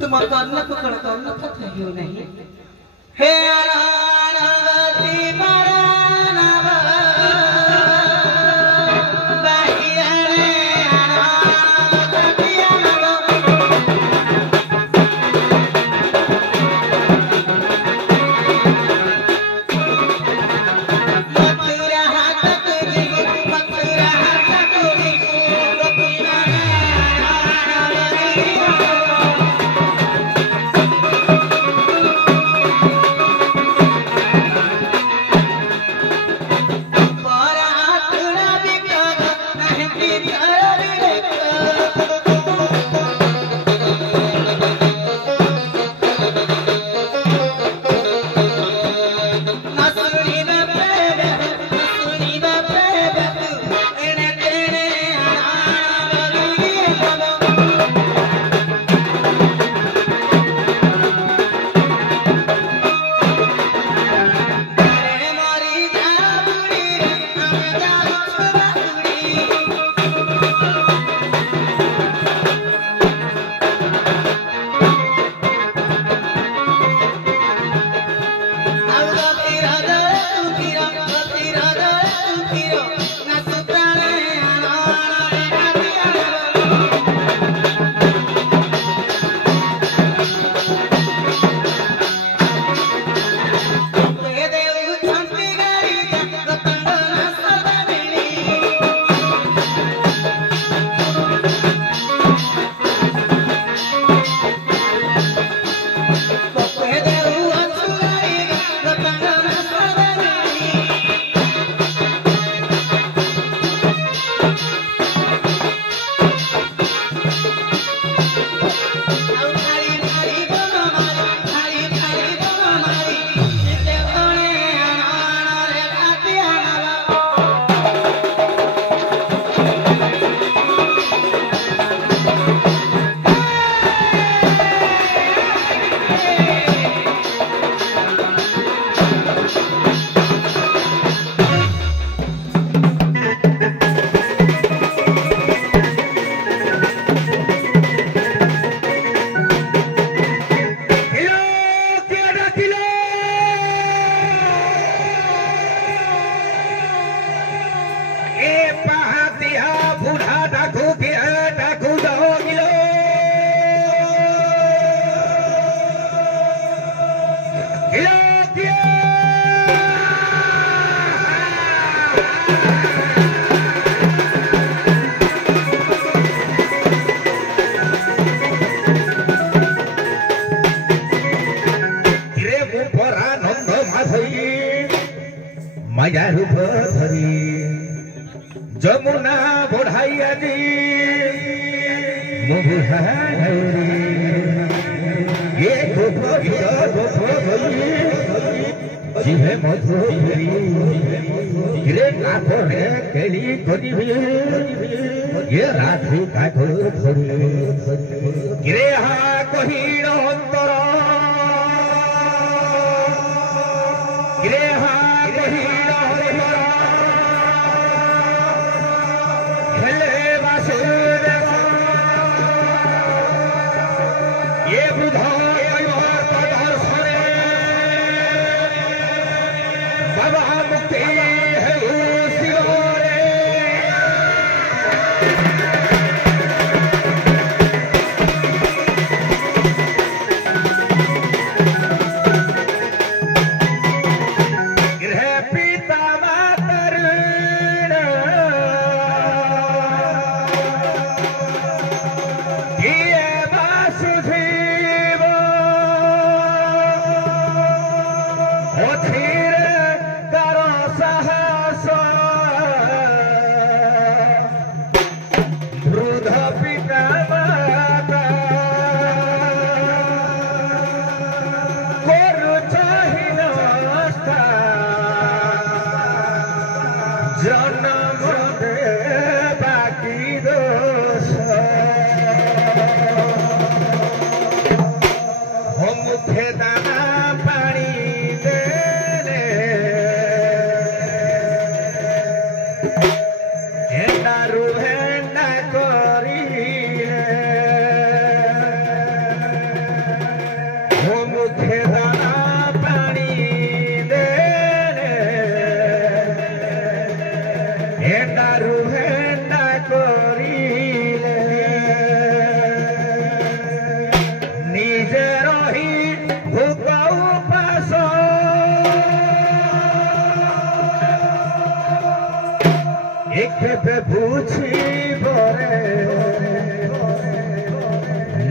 तुम अन्न को कणक अन्न था ह्यू नहीं हे अनानवती परानव बाहियाने अनानवती अनव मथुरा हाथ तुझी मथुरा हाथ तुझी गोपीनाने अनानवती माया रूप धरी जमुना बढ़ाइया दी ये जिहे मधुरी गिरे काठो ने केली करी ये राधि काठो धरी गिरे हा कहीण अंतर गिरे हा कहीण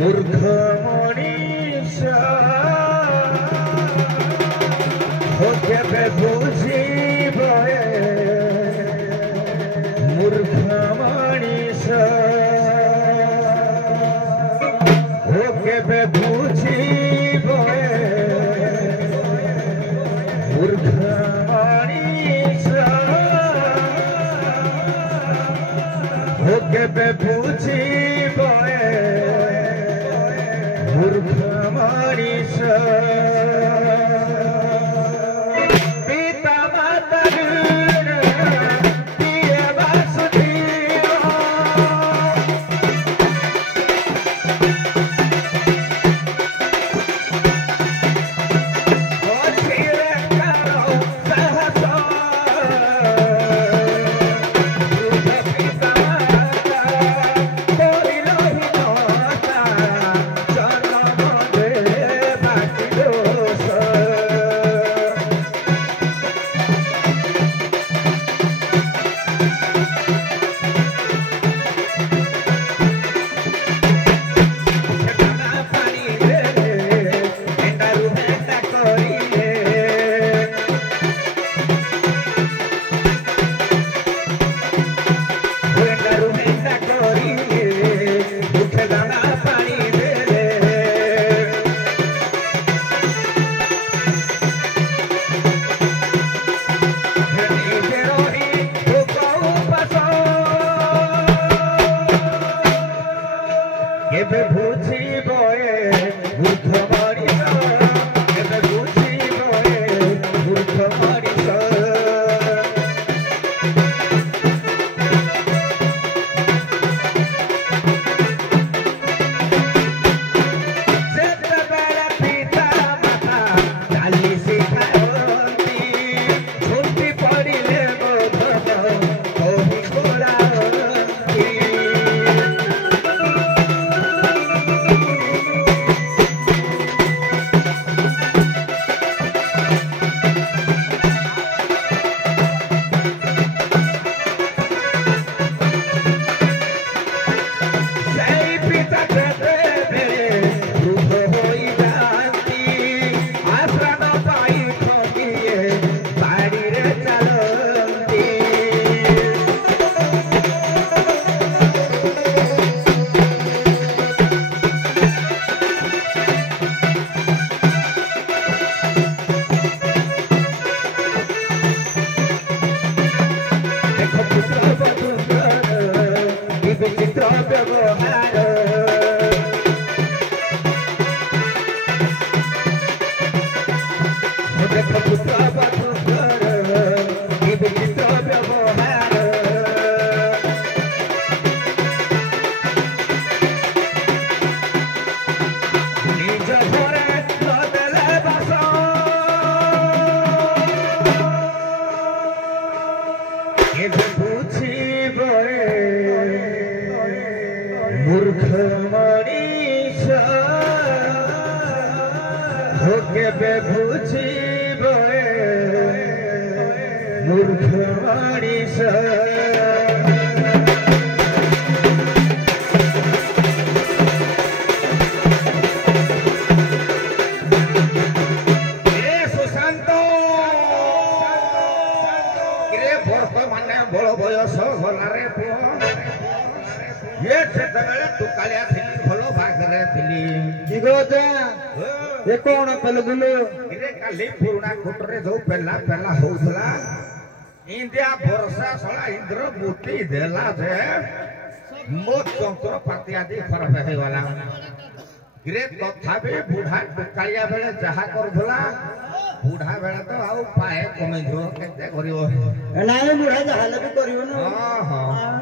मूर्ख मनीष हो केबे बुझिब मूर्ख मनीष हो केबे बुझिब मूर्ख मनीष हो केबे बुझिब मूर्ख मनीष पिता माता ऋण दिए वासुदेव अखिले करो सहस वृद्ध पिता माता करिलो हि नता जन्म दे बाटी दोष दाना पानी रे एंडारू भेंटा करिले एंडारू भेंटा करिले उठे दाना पानी देले নিজে রহি ভোক উপাস কেবে বুঝিব মূর্খ মনিষ কেবে বুঝিব মূর্খ মনিষ ଯେତେବେଳେ ପିତା ମାତା ଚାଲି ଶିଖାନ୍ତି ଝୁଣ୍ଟି ପଡ଼ିଲେ ବୋଧନ କହି ଗୋଳାନ୍ତି সেই পিতা যেতেবে বৃদ্ধ ହୋଇଯାନ୍ତି ଆଶ୍ରମ ପାଇ ଠକିଏ ବାଡ଼ିରେ ଚାଲନ୍ତି ଦେଖ ପୁତ୍ର ବଧୂଙ୍କର କି ବିଚିତ୍ର ବ୍ୟବହାର ଦେଖ ପୁତ୍ର ବଧୂଙ୍କର କି ବିଚିତ୍ର ବ୍ୟବହାର ନିଜ ଘରେ ନଦେଲେ ବାସ କେବେ ବୁଝିବ मूर्ख मनीष हो केबे बुझिब मूर्ख मनीष रे सुशांत रे ବର୍ତ୍ତମାନେ ବଳ ବୟସ ଗଲାରେ ପୁଅ ये ସେତେବେଳେ ଟୁକାଳିଆ ଥିଲି ଭଲ ଭାଗରେ ଥିଲି ଏ କଣ ପେଲଗୁଲୁ ରେ କାଲି ପୁରୁଣା କୋଟରେ ଯୋଉ ପେଲା ପେଲା ହଉଥିଲା ଇଣ୍ଡିଆ ବର୍ଷା ଶଳା ଇନ୍ଦ୍ର ମୁଟି ଦେଲା ଯେ ମୋ ଯନ୍ତ୍ରପାତି ଆଦି ଖରାପ ହେଇଗଲା ରେ ତଥାପି ବୁଢା ଟୁକାଳିଆ ବେଳେ ଯାହା କରୁଥିଲା ବୁଢା ବେଳେ ତ ଆଉ ପାଏ କମେଇଯିବ କେତେ କରିବ ନାଇଁ ବୁଢା ଯାହାହେଲେ ବି କରିବ ନା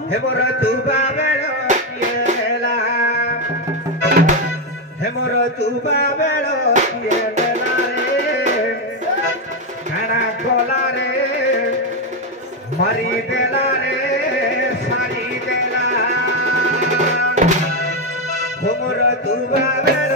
हे मोर तुबा बेल किएला हे मोर तुबा बेल किएला रे काना कोला रे मरी देला रे सारी देला हे मोर तुबा बेल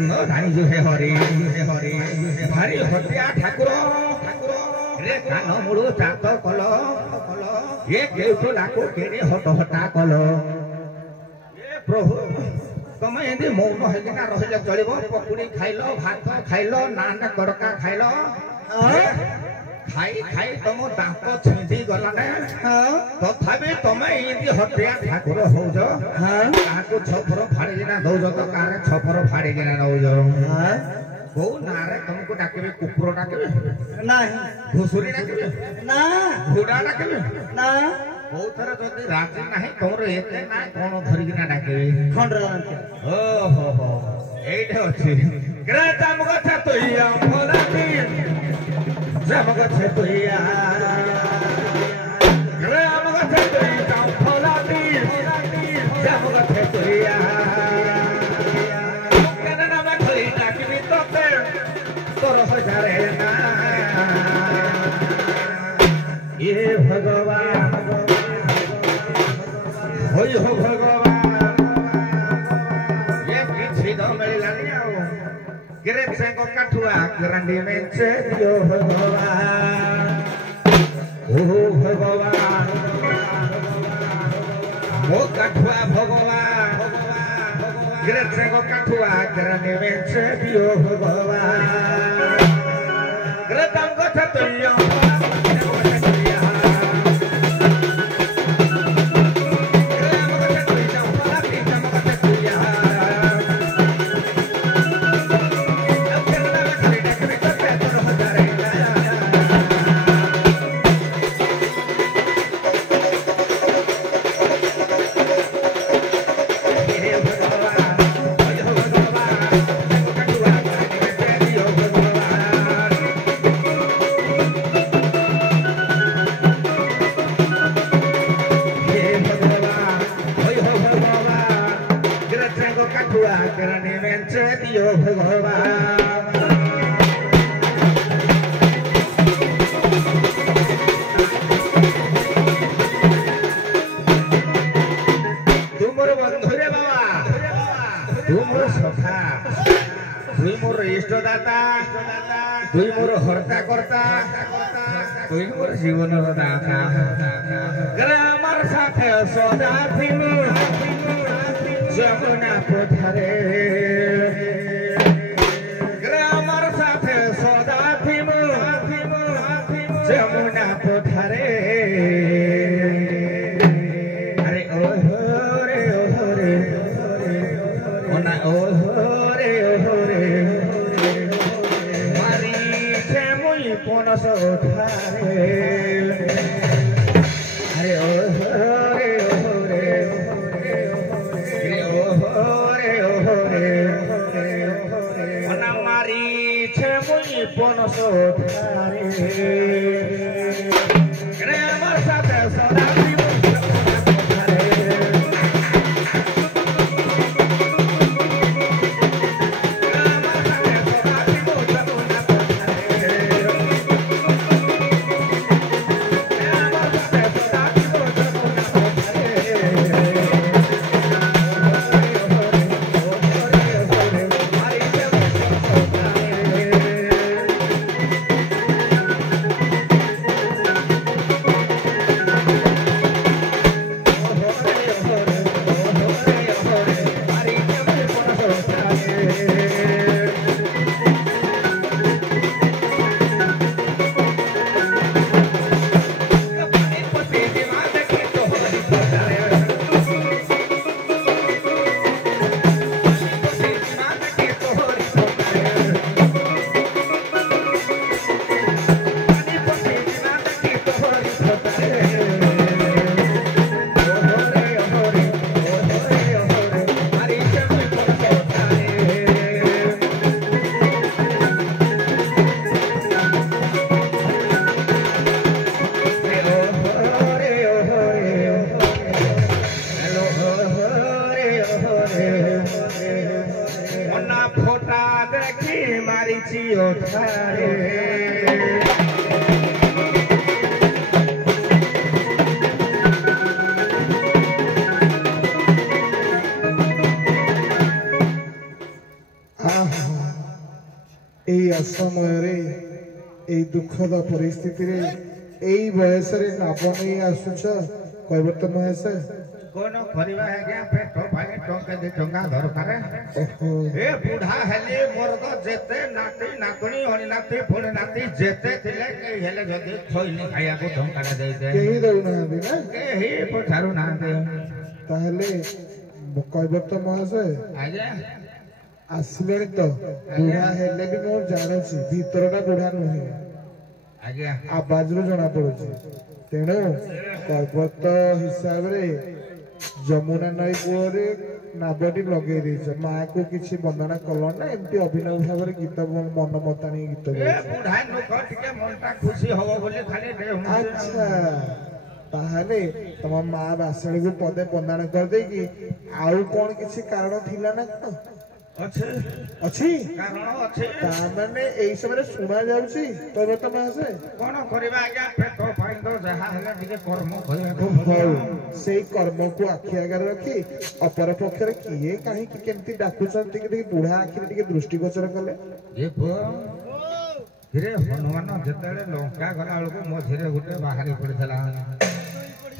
सुन रानी जो है हरी भारी हटिया ठाकुर रे कान मुड़ो चात कल ये केउठो लाको केरे हट हटा कल ये प्रभु तमे एंदी मौन हेकिना रहिले चलिबो पकुड़ी खाइलो भात खाइलो नान तड़का खाइलो खाई खाई तुम दांत छिंदी गला ने तथापि तमे एंदी हटिया ठाकुर होज काको छपर फाड़ी किना दौज तो कारे छपर फाड़ी किना नौज को नारे तुमको डाकेबे कुकुर डाकेबे नहीं घुसुरी डाकेबे ना घोड़ा डाकेबे ना बहुत थर जदि राजी नाही तोर एते ना कोन धरि किना डाकेबे खंडरांत हो एइठे अछि ग्रेटा मगथा तोइया भोलाती जमगथे तोइया ग्रे मगथे तोइया भोलाती जमगथे तोइया केना ना खली डाकिबी तोते तोर हजारे ना ये भगवान होई हो भगवान ये किछि न मिललानी आओ गिरे से को कठुआ करंडी में से दियो भगवान ओ भगवान ओ कठुआ भगवान गिरे से को कठुआ करंडी में से दियो भगवान गिरे तम को छतइया तुई मोर हरता करता तुई मोर जीवन दाता ग्रामर साथे सदा थिनु जमुना पथारे ग्रामर साथे सदा थिनु जमुना पथारे अरे ओहो रे ओना ओहो रे पनस उठारे अरे ओना मारी छे मुई पनस उठारे रे हमर साथे सदा ଅସମୟରେ ଏଇ ଦୁଃଖଦ ପରିସ୍ଥିତିରେ ଏଇ ବୟସରେ ନାବ ନେଇ ଆସୁଛ କହିବ ତ ମହେଶ কোন করিবা আজ্ঞা পেট পাই টঙ্কা দি টঙ্কা দরকার ଓହୋ এ বুঢ়া হেলি মোর তো যেতে নাতি নাতনি অনি নাতি পুଣି নাতি যেতে ଥିଲେ কেହି ହେଲେ ଯଦି ଖୋଇନି ଖାଇବାକୁ ଟଙ୍କାଟା ଦେଇଦେ କେହି ଦଉନାହାନ୍ତି ନା କେହି ପଚାରୁ ନାହାନ୍ତି ତାହେଲେ କହିବ ତ ମହେଶ ଆଜ୍ଞା ଆସିଲେଣି ତ ବୁଢା ହେଲେ ବି ମୁଁ ଜାଣୁଛି ଭିତରଟା ବୁଢା ନୁହେଁ ଆଜ୍ଞା ଆବାଜରୁ ଜଣା ପଡୁଛି ତେଣୁ ପର୍ବତ ହିସାବରେ ଯମୁନା ନଈ କୂଳରେ ନାବଟି ଲଗେଇ ଦେଇଛ ମାକୁ କିଛି ବନ୍ଦନା କଲ ନା ଏମିତି ଅଭିନବ ଭାବରେ ଗୀତ ମନ ମତାଣି ଗୀତ ଏ ବୁଢ଼ା ଲୋକ ଟିକେ ମନଟା ଖୁସି ହବ ବୋଲି ଖାଲି ଆଚ୍ଛା ତାହେଲେ ତମ ମା ବାସଣୀକୁ ପଦେ ବନ୍ଦାଣ କରିଦେଇକି ଆଉ କଣ କିଛି କାରଣ ଥିଲା ନା କଣ ଅଛି ଅଛି କାରଣ ଅଛି ତାମାନେ ଏଇ ସମୟରେ ଶୁଣା ଯାଉଛି ତବେ ତମେ ଆସେ କଣ କରିବା ଆଜ୍ଞା ପେଟ ପାଇଁ ତ ଯାହା ହେଲେ ଟିକେ କର୍ମ କରିବାକୁ ହଉ ସେଇ କର୍ମକୁ ଆଖି ଆଗରେ ରଖି ଅପର ପକ୍ଷରେ କିଏ କାହିଁକି କେମିତି ଡାକୁଛନ୍ତି ଟିକେ ବୁଢା ଆଖିରେ ଟିକେ ଦୃଷ୍ଟିଗୋଚର କଲେ ଏ ପୁଅ ହିରେ ହନୁମାନ ଯେତେବେଳେ ଲଙ୍କା ଗଲା ବେଳକୁ ମଝିରେ ଗୋଟେ ବାହାରି ପଡିଥିଲା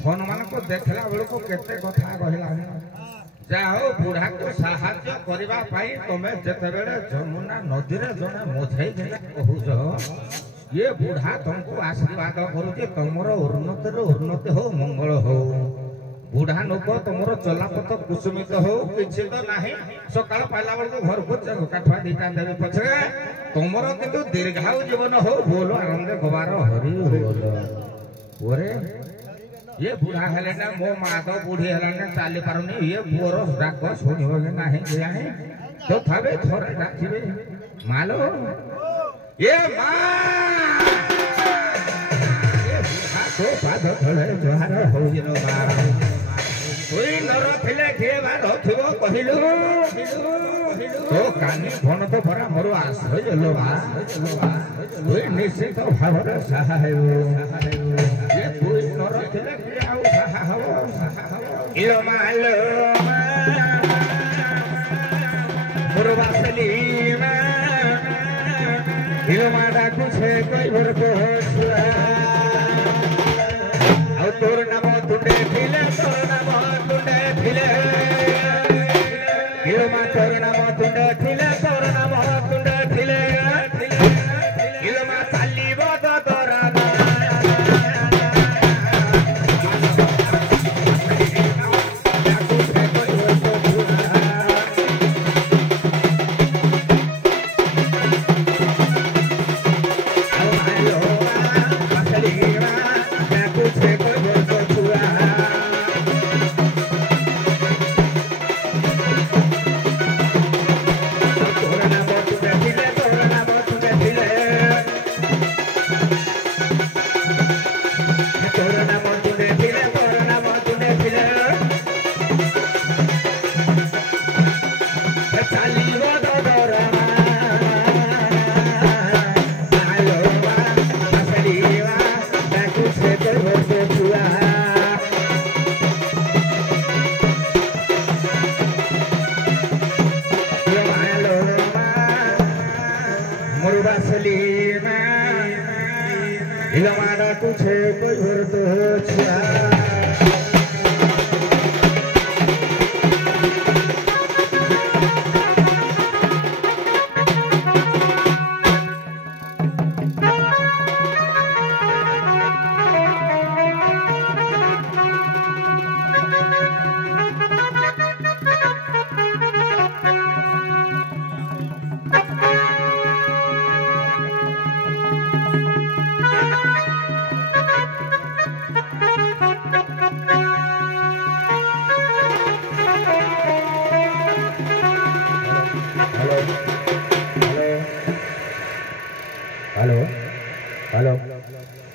ହନୁମାନଙ୍କୁ ଦେଖିଲା ବେଳକୁ କେତେ କଥା କହିଲା ଯାହା ହଉ ବୁଢାକୁ ସାହାଯ୍ୟ କରିବା ପାଇଁ ତମେ ଯେତେବେଳେ ଯମୁନା ନଦୀରେ ଜଣେ ମଝେଇଥିଲେ କହୁଛ ଇଏ ବୁଢା ତମକୁ ଆଶୀର୍ବାଦ କରୁଛି ତମର ଉନ୍ନତିରୁ ଉନ୍ନତି ହଉ ମଙ୍ଗଳ ହଉ ବୁଢା ଲୋକ ତମର ଚଲାପଥ କୁସୁମିତ ହଉ କିଛି ତ ନାହିଁ ସକାଳ ପାଇଲା ବେଳକୁ ଘରକୁ କାଠୁଆ ଦିଟା ଦେବି ପଛରେ ତମର କିନ୍ତୁ ଦୀର୍ଘାୟୁ ଜୀବନ ହଉ ବୋଲ ଆନନ୍ଦ ଗୋବାର ହରି ଓରେ ये बुढ़ा हेले ना मो माँ तो बुढ़ी हेला ना चाली पारुनी ये पुअर डाक शुणिब कि नहीं केजानी तो थाबे थोड़े डाकिबे मालो ये माँ ये बुढ़ा तो पाद थले जोहार होइनो मा कोई नर थिले किए बार थिबो कहिलु तो कानी फोन तो भरा मोर आश्रय लो मा कोई निश्चित भावरे सहाय ये कोई नर थिले Ilo malo Murba selima Ilo mada kuche koi burko hosua Au tor namo tunde phile tor namo tunde phile Ilo ma tor namo tunde phile tor namo tunde phile Ilo ma sali bodo tora तुझे कोई भर तो छा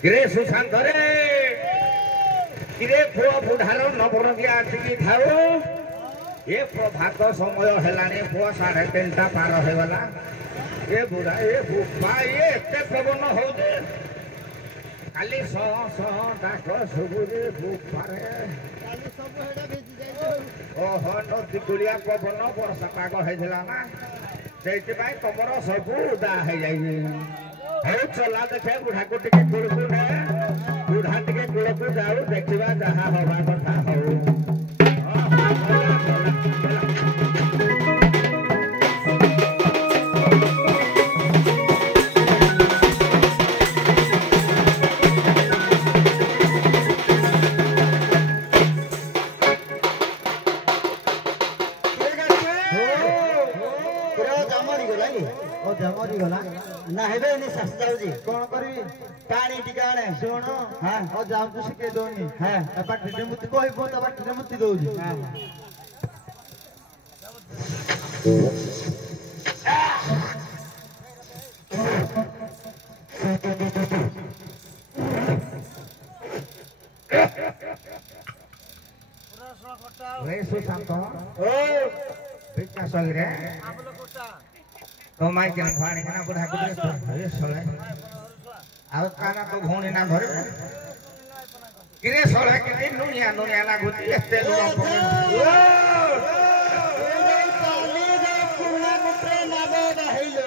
किरे सुशांत रे किरे पुआ बुढ़ार नवरंगिया आसिकी थाओ ये प्रभात समय हेलानी पुआ 3:30 पार हो गला ये बुढ़ा ये बुपा ये एते पवन होजे खाली स डाक सुबुरे बुपारे काली सब हेडा भेजी जाइछो ओहो नदी कुलिया पवन वर्षा पाग हेला ना ସେଇଥିପାଇଁ ତମର ସବୁ ଉଦା ହେଇଯାଇଛି ହଉ ଚଲା ଦେଖେ ବୁଢାକୁ ଟିକେ କୂଳକୁ ନେ ବୁଢା ଟିକେ କୂଳକୁ ଯାଉ ଦେଖିବା ଯାହା ହବା କଥା ହଉ जमरी गला ना हेबे नि सस जाउजी कोन करी पानी टिका आने सुनो हां ओ जाम तू सिके दोनी हां अपन टिटे मुति कहबो त अपन टिटे मुति दउजी हां रे सुशांत ओ पिका सगरे आबलो कोटा तो माई के पानी ना बुढ़ा को दे ए सोले आ काना तो घोणी ना धरे किरे सोले के नुनिया नुनिया ना गुती एते लो पानी दे पुना गुट्रे ना दे हेलो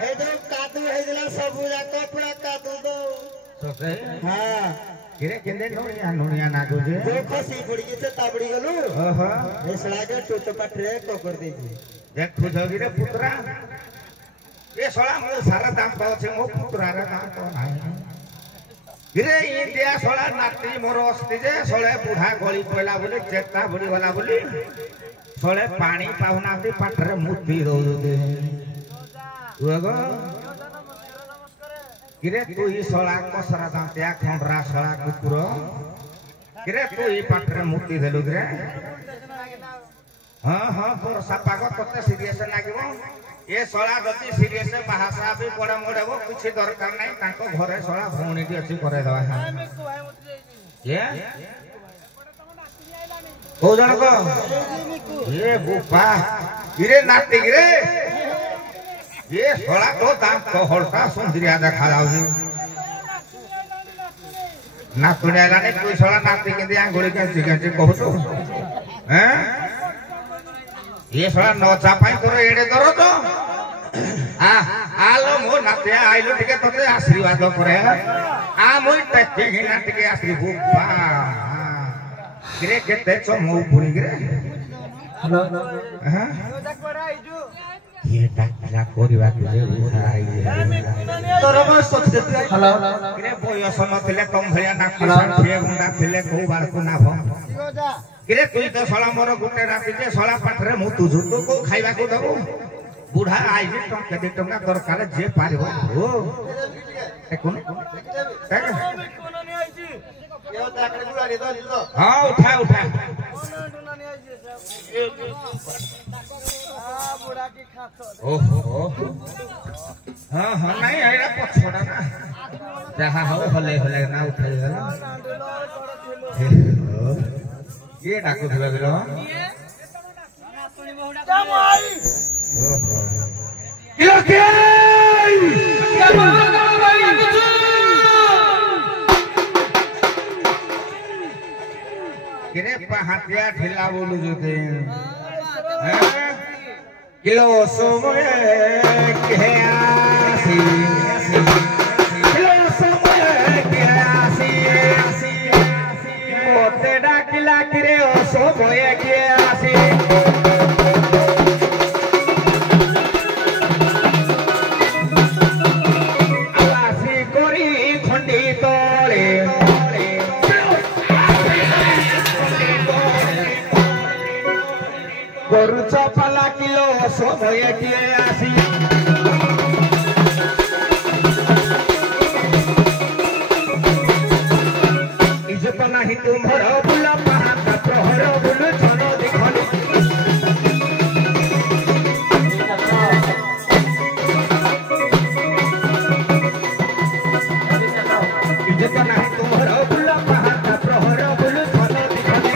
हे दो कादू हे दिला सब जा कपड़ा कादू दो सोसे हां किरे केंदे नुनिया नुनिया ना गुजे जो खसी पड़ी से ताबड़ी गलु ओहो ए सला के टोटो पटरे को कर देजी देख खुजगिरे पुत्रा ये सोला मो सारा दाम पाउछे मो पुत्रा रे दाम तो नाही गिरे इंडिया सोला नाती मोर अस्ति जे सोले बुढ़ा गली पयला बोली चेता बुड़ी वाला बोली सोले पानी पाउनाती पाटरे मुठी दो दे उगो गिरे तू ही सोला कसरा दांतिया खंडरा सोला कुकुर गिरे तू ही पाटरे मुठी देलु गिरे हाँ हाँ बरसा पाग तोते सीरियस लागिबो ये सोला जति सीरियस भाषा भी बड़ मोड़ेबो कुछ दरकार नहीं ताको घरे सोला भौणी की अछि करे दवा ये ओ जण को ये बुपा गिरे नाती गिरे ये सोला तो दांत तो हल्का सुंदरिया देखा जाउछी ना तुड़ेला ने कोई सोला नाती के दिया गोली के चिके कहतो हैं ये सोला नचा पाई तोर एडे दर तो आलो मो नाते आइलो टिके तोते आशीर्वाद करे आ मोई टके हिना टिके आशीर्वाद बा गिरे केते छ मो पुरी गिरे हेलो हां ये टाकला कोरिवा के उहाई तोर बस सोचते हेलो गिरे बोयस नथिले कम भलिया ना फे गुंडा थिले को बार को ना भम किरे तुई तो सोला मोर गुटे राती जे सोला पाठरे मु तुझु तो को खाइबा को दबो बुढ़ा आई जे टंका दे टंका दरकार जे पारिबो हो ए कोन कोन नहीं आइची यो ताकरे गुलाड़ी दो लिल दो हां उठा उठा कोन नहीं आइची आ बुढ़ा की खातो ओहो हां हां नहीं एरा पछोड़ा ना जहां हो हले हले ना उठाई हला ये डाकू दिबा बिलो किलो के किरे पहाटिया ठेला बोलू जोते किलो सोमय के आसी किलो सोमय के आसी मोते डाकिला किरे ओ सोमय के आसी आवासी करी खंडी तळे गरु चपला किलो सोमय के आसी इज्जत नाही तुम्हार बुला पहाता प्रहर बुल छन देखनी इज्जत नाही तुम्हार बुला पहाता प्रहर बुल छन देखनी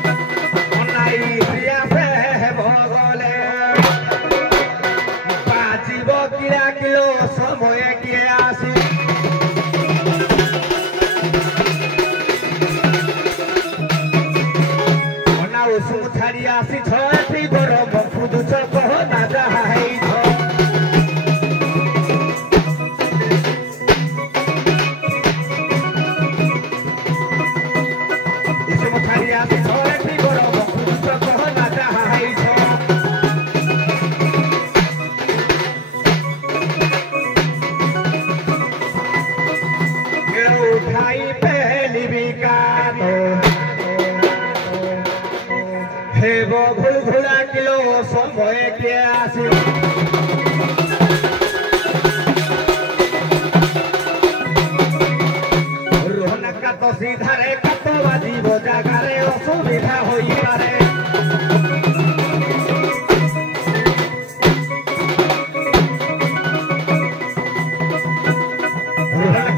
ओनाई प्रिया से भगले किला किलो समय किए आसी ସିଧାରେ କାତ ବାଜିବ ଜାଗାରେ ଅସୁବିଧା ହୋଇପାରେ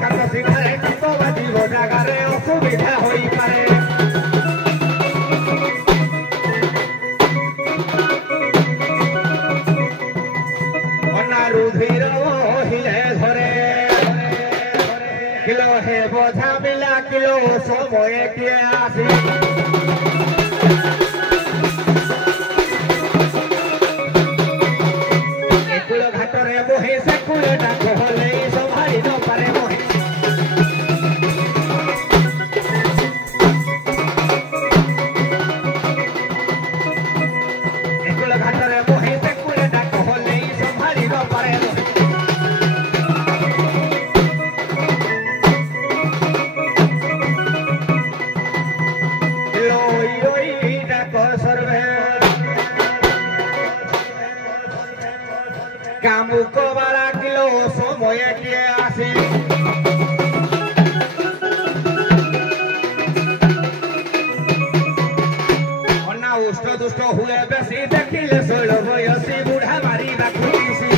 କାତ ସିଧାରେ କାତ ବାଜିବ ଜାଗାରେ ଅସୁବିଧା ହୋଇପାରେ অনারুধির হিলে ধরে কিলো হে বোঝা মিলা কিলো সময়ে কে আসি একুল ঘাটরে বহে সে কুলে ডাক হলে সম্ভালি ন পারে বহে একুল ঘাটরে বহে সে কুলে ডাক হলে সম্ভালি ন পারে কামুক বালা কিলো সময়ে কে আসি অনা উষ্ট দুষ্ট হুয়ে বেশি দেখিলে শৈল বয়সী বুড়া মারিবা খুঁটিছি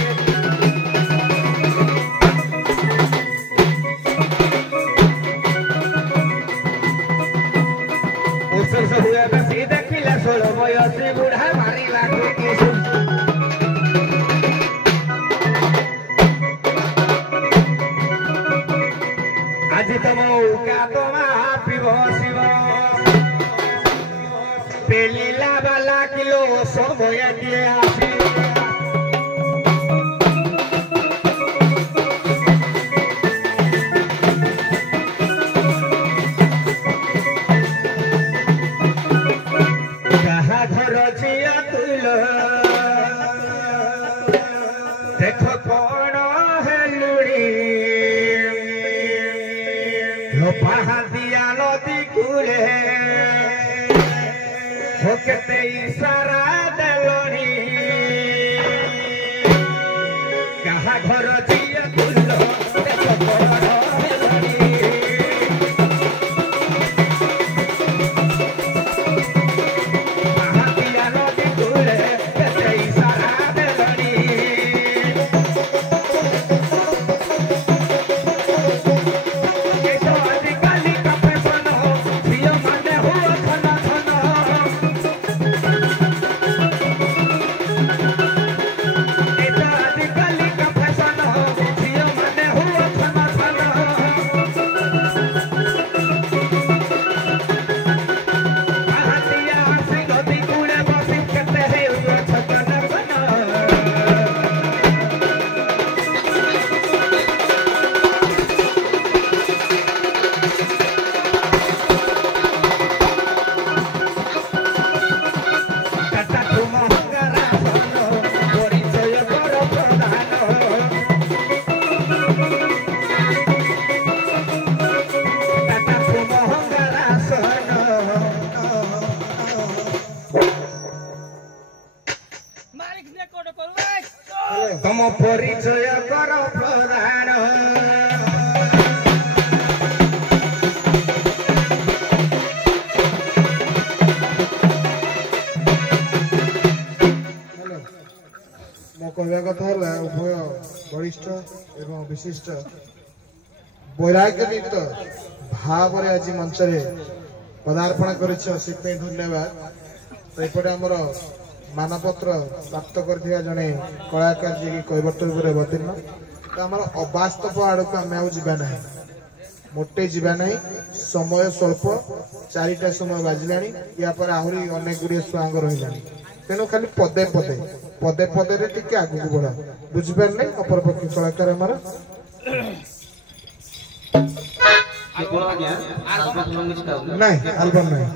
উষ্ট হুয়ে বেশি দেখিলে শৈল বয়সী বুড়া মারিবা খুঁটিছি আজি তমৌকা তোমা পিব শিব পেলিলা বালা কিলো সময়ে দিয়ে আসি কাহা ঘর ঝিয়া তুইল দেখ কোন হেলুড়ি পাহাদিয়া নদী কুলে হোকেতে ইশারা দেলনি কাহা ঘর জিয়া তুল দেখো বড় হেলনি পাহাদিয়া নদী কুলে কেতে ইশারা দেলনি তম পরিচয় কর প্রধান ମୋ କହିବା କଥା ହେଲା ଉଭୟ ବରିଷ୍ଠ ଏବଂ ବିଶିଷ୍ଟ ବୈରାଗ୍ୟନିତ ଭାବରେ ଆଜି ମଞ୍ଚରେ ପଦାର୍ପଣ କରିଛ ସେଥିପାଇଁ ଧନ୍ୟବାଦ ତ ଏପଟେ ଆମର ମାନପତ୍ର ପ୍ରାପ୍ତ କରିଥିବା ଜଣେ କଳାକାର ଯିଏକି କୈବର୍ତ୍ତପୁରରେ ଅବତୀର୍ଣ୍ଣ ତ ଆମର ଅବାସ୍ତବ ଆଡ଼କୁ ଆମେ ଆଉ ଯିବା ନାହିଁ ମୋଟେ ଯିବା ନାହିଁ ସମୟ ସ୍ୱଳ୍ପ 4ଟା ସମୟ ବାଜିଲାଣି ୟା ପରେ ଆହୁରି ଅନେକ ଗୁଡ଼ିଏ ସ୍ୱାଙ୍ଗ ରହିଲାଣି ତେଣୁ ଖାଲି ପଦେ ପଦେରେ ଟିକେ ଆଗକୁ ବଢ ବୁଝିପାରିଲେ ଅପରପକ୍ଷୀ କଳାକାର ଆମର ନାଇଁ ଆଲବମ୍ ନାହିଁ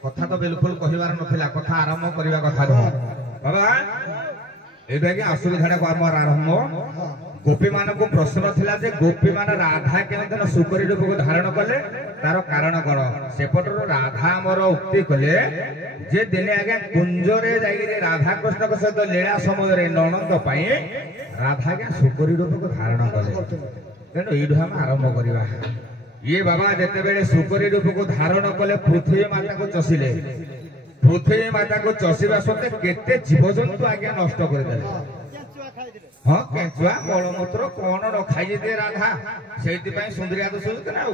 କଥା ତ ବିଲକୁଲ କହିବାର ନଥିଲା, କଥା ଆରମ୍ଭ କରିବା କଥା ନୁହଁ ବାବା। ଏଇଟା କି ଅସୁବିଧାଟାକୁ ଆମର ଆରମ୍ଭ। ଗୋପୀ ମାନଙ୍କୁ ପ୍ରଶ୍ନ ଥିଲା ଯେ ଗୋପୀ ମାନେ ରାଧା କେମିତି ସୁକରି ରୂପକୁ ଧାରଣ କଲେ, ତାର କାରଣ କଣ? ସେପଟରୁ ରାଧା ଆମର ଉକ୍ତି କଲେ ଯେ ଦିନେ ଆଜ୍ଞା କୁଞ୍ଜରେ ଯାଇକିରି ରାଧାକୃଷ୍ଣଙ୍କ ସହିତ ଲୀଳା ସମୟରେ ନଣନ୍ଦ ପାଇଁ ରାଧା ଆଜ୍ଞା ସୁକରି ରୂପକୁ ଧାରଣ କଲେ। ତେଣୁ ଏଇଠୁ ଆମେ ଆରମ୍ଭ କରିବା। ଇଏ ବାବା ଯେତେବେଳେ ସୁକରି ରୂପକୁ ଧାରଣ କଲେ ପୃଥିବୀ ମାତାକୁ ଚଷିଲେ। ପୃଥିବୀ ମାତାକୁ ଚଷିବା ସତ୍ତ୍ୱେ କେତେ ଜୀବଜନ୍ତୁ ଆଜ୍ଞା ନଷ୍ଟ କରିଦେଲେ। ହଁ, କେଞ୍ଚୁଆ ମଳମୂତ୍ର କଣ ନ ଖାଇଦିଏ ରାଧା, ସେଇଥିପାଇଁ ସୁନ୍ଦରିଆ ଦୋଷ ନା। ଆଉ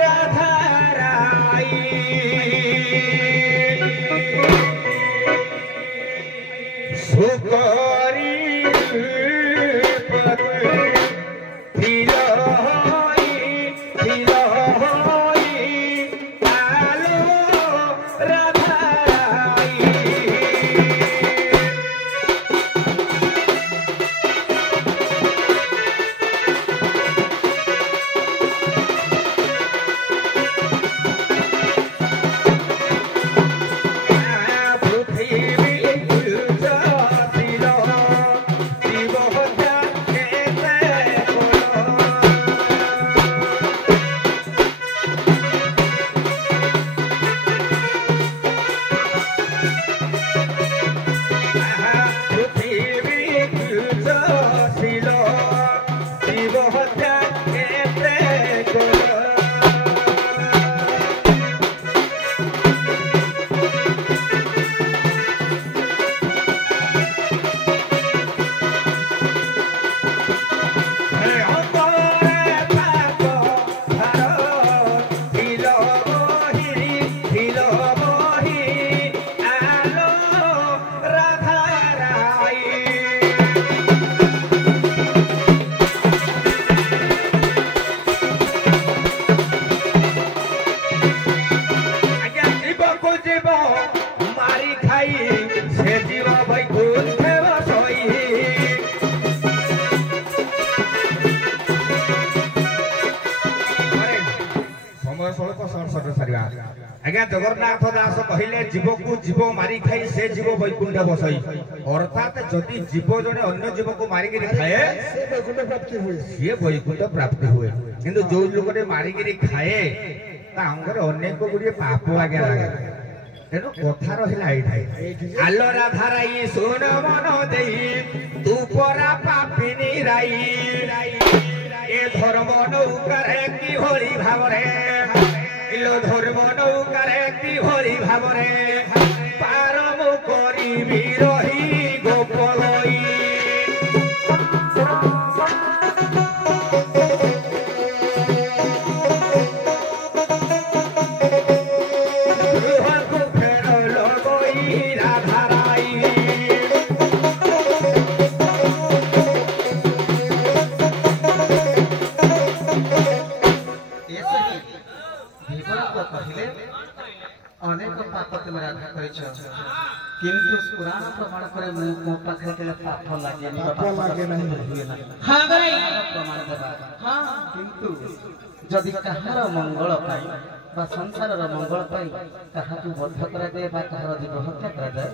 ରାଧା ରାଇ ସୁକରି आज्ञा जगन्नाथ दास कहले जीव को जीव मारी खाई से जीव वैकुंठ बसई। अर्थात जदि जीव जने अन्य जीव को मारिक खाए सी वैकुंठ प्राप्ति हुए, किंतु जो लोक मारिक खाए तांगर अनेक गुड़िए पाप आज्ञा लगे। तेणु कथा रहा ये आलो राधा राई सुन मन दे तू परा पापिनी राई ए धर्म नौकारे कि होली भावरे धर्म नौकारे कि होली भावरे पारम करी रही गोपलई। କହିଲେ ଅନେକ ପାପ ତୁମେ ରାଧା କରିଛ କିନ୍ତୁ ପୁରାଣ ପ୍ରମାଣ করে ମୁଁ ମୋ ପାଖରେ କେବେ ପାପ ଲାଗେନି ପାପ ଲାଗେ ନାହିଁ। ହୁଏ ନାହିଁ ହଁ ଭାଇ ପ୍ରମାଣ ଦେବା ହଁ କିନ୍ତୁ ଯଦି କାହାର ମଙ୍ଗଳ ପାଇଁ ବା ସଂସାରର ମଙ୍ଗଳ ପାଇଁ କାହାକୁ ବଦ୍ଧ କରାଯାଏ ବା କାହାର ଜୀବ ହତ୍ୟା କରାଯାଏ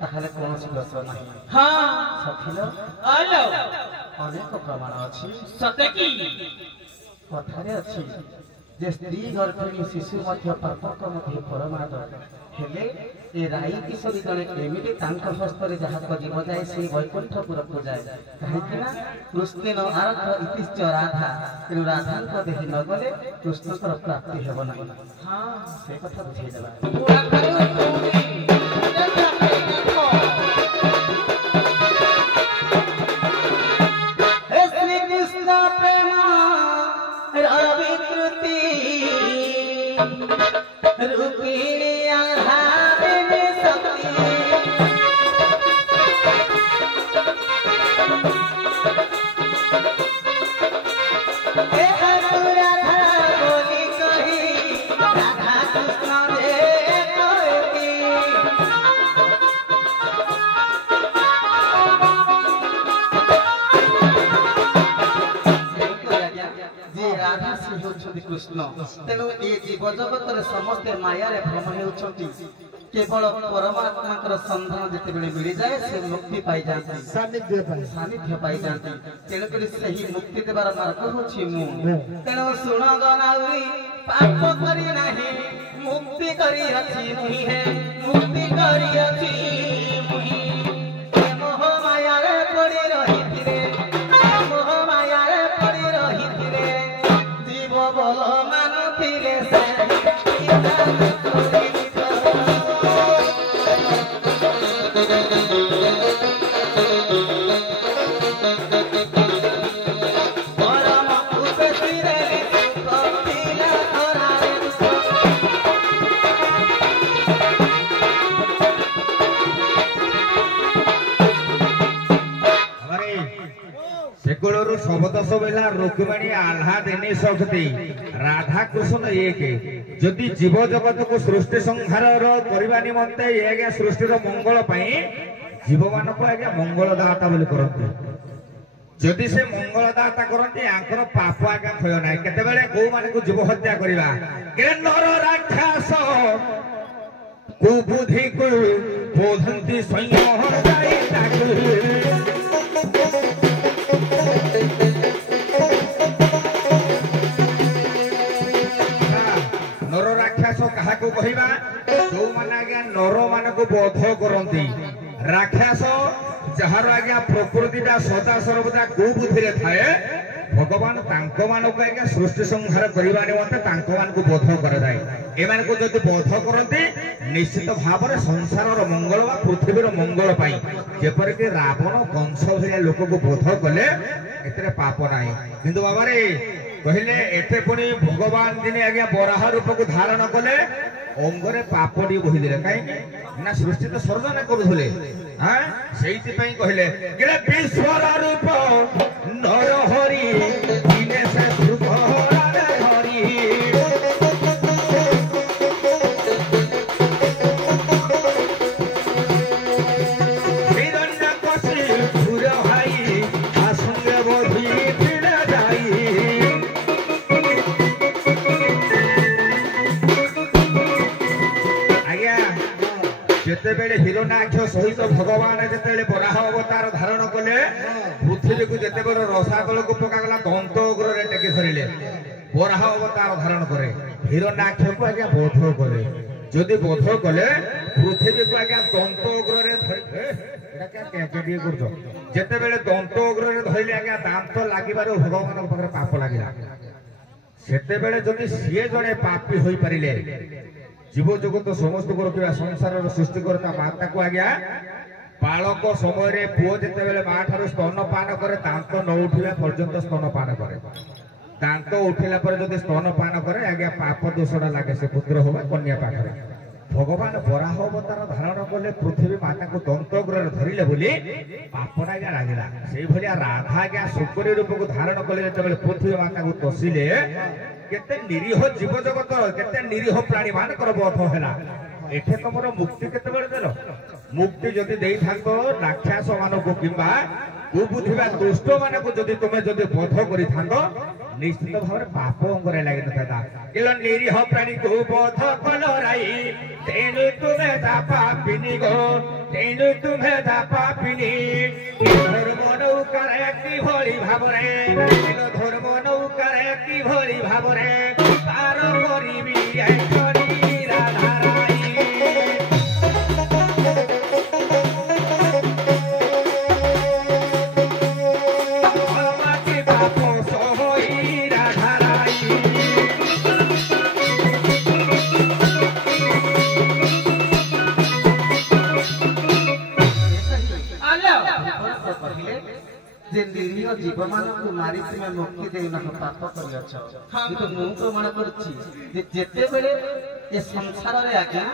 ତାହେଲେ କୌଣସି ଦୋଷ ନାହିଁ ହଁ ସଖିଲ ଆଲୋ ଅନେକ ପ୍ରମାଣ ଅଛି ସତେ କି କଥାରେ ଅଛି ଯେ ସ୍ତ୍ରୀ ଗର୍ଭିଣୀ ଶିଶୁ ମଧ୍ୟ ପାପକ ମଧ୍ୟ ପରମାଦ ହେଲେ ଏ ରାଇ କିଶୋରୀ ଜଣେ ଏମିତି ତାଙ୍କ ହସ୍ତରେ ଯାହାଙ୍କ ଜୀବ ଯାଏ ସେଇ ବୈକୁଣ୍ଠପୁରକୁ ଯାଏ କାହିଁକି ନା କୃଷ୍ଣେନ ଆରଥ ଇତିଶ୍ଚ ରାଧା ତେଣୁ ରାଧାଙ୍କ ଦେହେ ନ ଗଲେ କୃଷ୍ଣଙ୍କର ପ୍ରାପ୍ତି ହେବ ନାହିଁ ହଁ ସେ କଥା ବୁଝେଇଦେବା ପୁରା କରୁ ତୁମେ हे श्री कृष्ण प्रेम रविकृति रूपिणी आधारिणी शक्ति हे राधा बोली कही राधा कृष्ण दे कहती ଯେ ରାଧା ସେ ହେଉଛନ୍ତି କୃଷ୍ଣ ତେଣୁ ଏ ଜୀବ ଜଗତରେ ସମସ୍ତେ ମାୟାରେ ଭ୍ରମ ହେଉଛନ୍ତି କେବଳ ପରମାତ୍ମାଙ୍କର ସନ୍ଧାନ ଯେତେବେଳେ ମିଳିଯାଏ ସେ ମୁକ୍ତି ପାଇଯାନ୍ତି ସାନ୍ନିଧ୍ୟ ପାଇଁ ସାନ୍ନିଧ୍ୟ ପାଇଯାନ୍ତି ତେଣୁକରି ସେହି ମୁକ୍ତି ଦେବାର ମାର୍ଗ ହେଉଛି ମୁଁ ତେଣୁ ଶୁଣ ଗନାଉରି ପାପ କରି ନାହିଁ ମୁକ୍ତି କରିଅଛି ମୁହିଁ ମୁକ୍ତି କରିଅଛି ମୁହିଁ ମୋହ ମାୟାରେ ପଡ଼ି ରହିଥିଲେ ମୋହ ମାୟାରେ ପଡ଼ି ରହିଥିଲେ ଜୀବ ବଲ ମାନୁଥିଲେ ସେ ପରମ ଉପେକ୍ଷିରେ ଭକ୍ତିଲା ଧରାରେ हमारे सेकुलरु शब्द सबेला रुक्मिणी आल्हा देनी शक्ति राधा कृष्ण एक जदि जीव जगत को सृष्टि संहार करबा निमंते एगे सृष्टि रो मंगल पई जीव मान को आगे मंगल दाता बोली करते जदि से मंगल दाता करते आंकर पाप आगे क्षय नाही केते बेले गौ मान को जीव हत्या करबा के नर राक्षस कुबुद्धि को बोधंती स्वयं जाई ताकु नर राक्षस कहा कहवा जो मैंने आज्ञा नर मान को बोध करती राक्षस जार आज्ञा प्रकृति सदा सर्वदा कुबुद्धि थाए भगवान को आज्ञा सृष्टि संहार करने निमंते बोध कराए एम को जब बोध करते निश्चित भाव में संसार मंगल व पृथ्वी मंगल जेपरिक रावण कंस भाया लोक को बोध कले ए पाप ना किंतु बाबा रे कहले एते पुणी भगवान दिने आज्ञा बराह रूप को धारण कले अंगरे पापड़ी बोहिदेले कहीं ना सृष्टि तो सर्जन करुले हाँ से कहले विश्वर रूप नर हरि दिने से हरि हिरण्य कशी सुर भाई आसंगे बोधी पीड़ा जाई जितेबेले हिरण्याक्ष सहित भगवान जिते बराह अवतार धारण कले पृथ्वी को जिते रसातल को पकागला दंत उग्र टेकी धरले बराह अवतार धारण करे हिरण्याक्ष को आज्ञा बोध कले जदि बोध कले पृथ्वी को आज्ञा दंत उग्र जितेबेले दंत उग्र धरले आज्ञा दांत लगे भगवान पाखे पाप लगे सेतेबेले जदि सीए जड़े पापी हो पारे जीव जगत समस्त को रखा संसार सृष्टि करता माता को आज्ञा बालक समय पुओ जिते माँ ठार स्तनपान करे दांत न उठा पर्यंत स्तनपान करे दांत उठिला जब स्तनपान करे आज्ञा पाप दोषटा लगे से पुत्र हो कन्या पाखे भगवान बराह अवतार धारण कले पृथ्वी माता को दंतग्र धरिले बोली पापटा आज्ञा लगे से भाया राधा आज्ञा शुक्री रूप को धारण कले जो पृथ्वी माता को तसिले केते निरीह जीव जगत केते निरीह प्राणी मानकर बोध हैला एठे तमरो मुक्ति केते बेले देलो मुक्ति जदि देई थाको राक्षस मानको किबा कुबुथिबा दुष्ट मानको जदि तुमे जदि बोध करि थाको निश्चित भाବରେ पाप अंगरे लागि नथा किलो निरीह प्राणी को बोध कलराई तेनु तुमे दा पापिनी गो तेनु तुमे दा पापिनी धर्म नौकारे की भଳି भाबरे किलो धर्म नौकारे की भଳି भाबरे तार करिबी आइखनी राधाराई जे निरीह जीव मानक मारी तुमे मुक्ति दे न पाप करियछ किंतु मु प्रमाण करछि जे जेते बेले ए संसार रे आज्ञा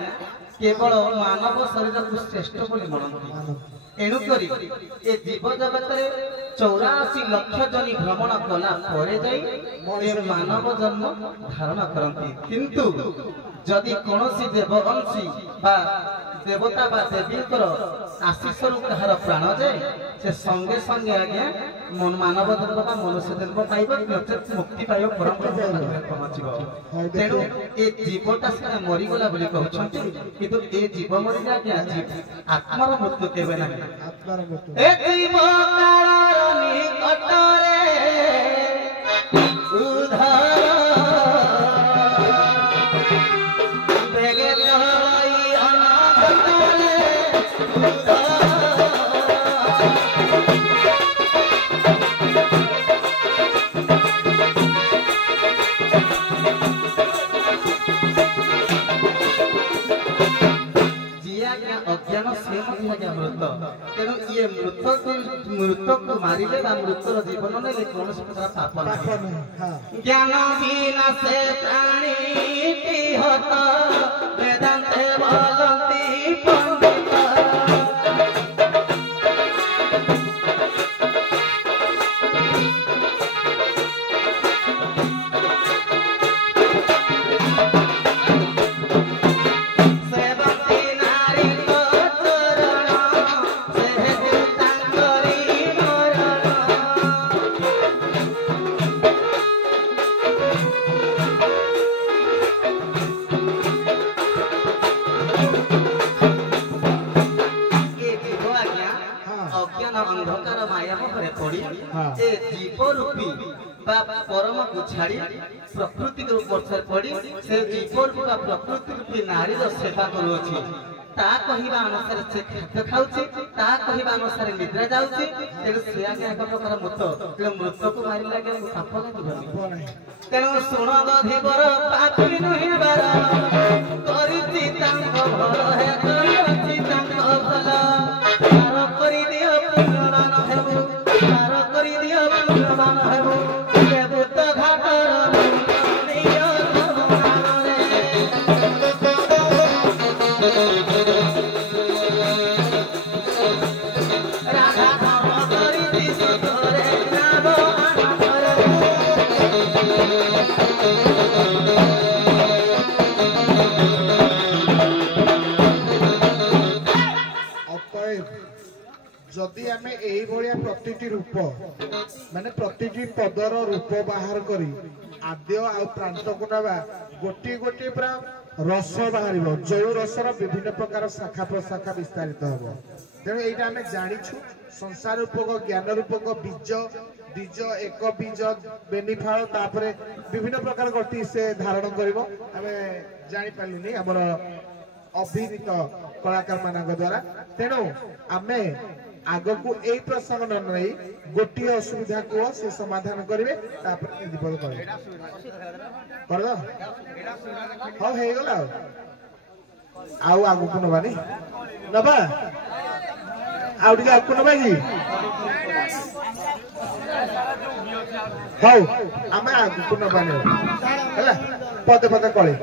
केवल मानव शरीर को श्रेष्ठ बोली मानती एनु करी ए जीव जगत रे 84 लाख जनी भ्रमण कला परे जाई ए मानव जन्म धारण करंती किंतु जदि कोनोसी देववंशी बा देवता बा देवीकर आशीष रु कहार प्राण जाए से संगे संगे आज्ञा मन मानव जन्म बा मनुष्य जन्म पाइब नचेत मुक्ति पाइब परम पहुंचब तेणु ए जीवटा से मरी गला बोली कहछंती किंतु ए जीव मरी जा के आत्मार मृत्यु केबे नाही आत्मार मृत्यु ए जीव काल निकटरे उधार बेगे चलाई अनागतरे अज्ञान से मृत तेणु ये मृत को मारिले मृतर जीवन ने कौन प्रकार पाप नहीं ज्ञान बिना से प्राणी हत वेदांते बोलती पंडित अंधकार माया मोहरे पड़ी ए जीव रूपी परम को छाड़ी प्रकृति के ऊपर पड़ी से जीव रूपी प्रकृति रूपी नारी सेवा करुछि ता कहिबा अनुसार से खाद्य खाउछि ता कहिबा अनुसार निद्रा जाउछि तेणु से आगे एक प्रकार मृत तेणु मृत को मारि लागे पाप लागिबनि तेणु सुण गधिवर पापी नहि बार करिछि तांक भल हे करिछि तांक भल तार करि दियो पुण्यवान हेबु तार करि दियो पुण्यवान हेबु देबु त घाटर नियो धर्मनारे राधा धर्म करि दिसु तोरे नाम आनंदरे जदि आमे एई भलिया प्रतिटी रूप माने प्रतिटी पदर रूप बाहर करी आद्य आ प्रांत को नबा गोटी गोटी पूरा रस बाहरिबो जो रसर विभिन्न प्रकार शाखा प्रशाखा विस्तारित होबो तेणु एटा आमे जानिछु संसार रूपक ज्ञान रूपक बीज बीज एक बीज बेनिफाल तापरे विभिन्न प्रकार गति से धारण करिवो आमे जानि पालुनी हमर अभिनीत कलाकार मानक द्वारा तेणु आमे आग को ए प्रसंग न नहीं गोटी असुविधा को से समाधान करिवे तापर दीपक करिवे कर दो हां हे गेला आउ आगु को नबानी नबा आउ दिगा को नबा जी हाउ आमे आगु को नबानी हला पदे पदे कळे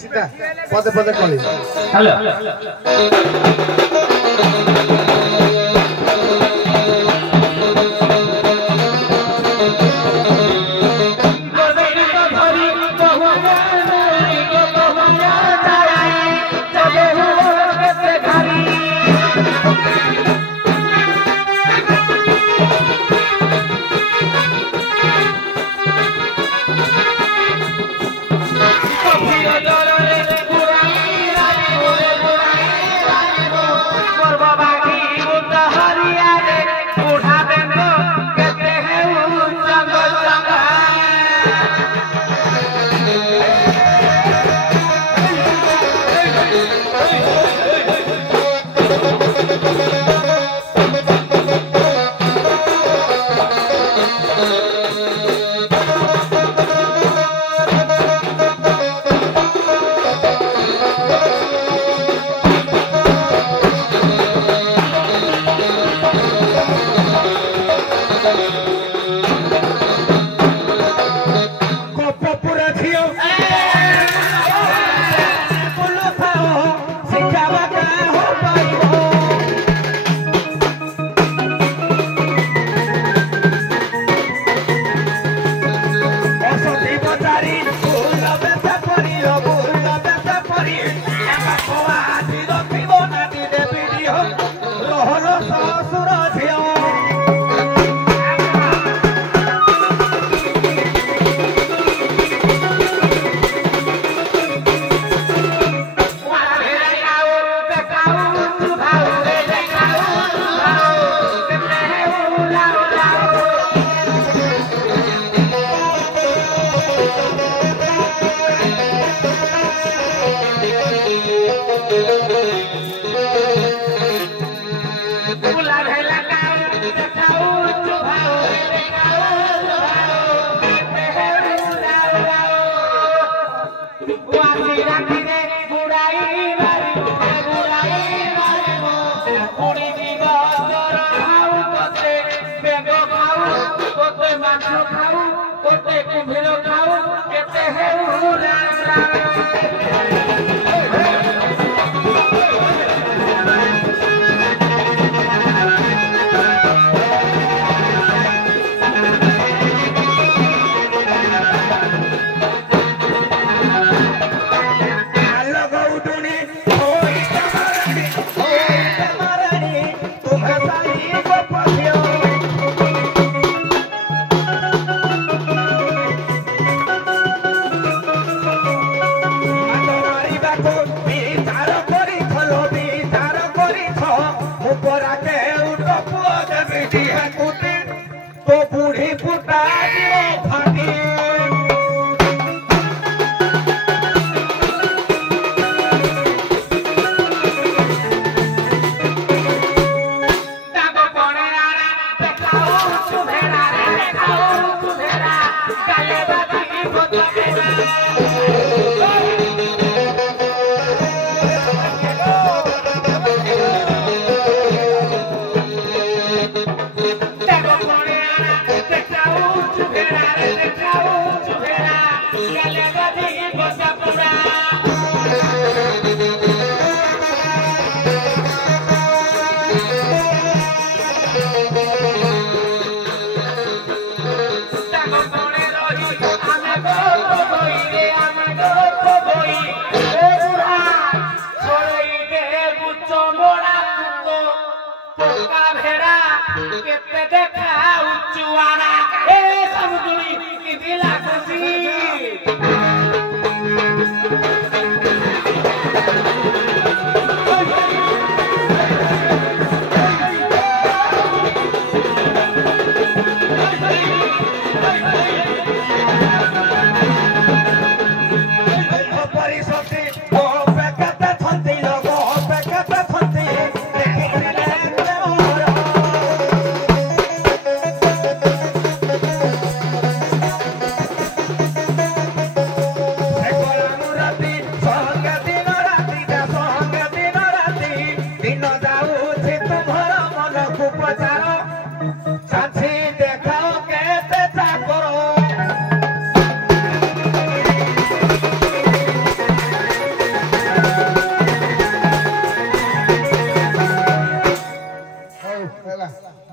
सीता पदे पदे कळे हेलो Go, କେତେ ଦେଖାଉଛୁ ଆଣା ଏ ସବୁଗୁଳି କିଦି ଲାଗୁଛି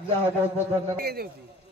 ଯାହା ବହୁତ ବହୁତ ଧନ୍ୟବାଦ।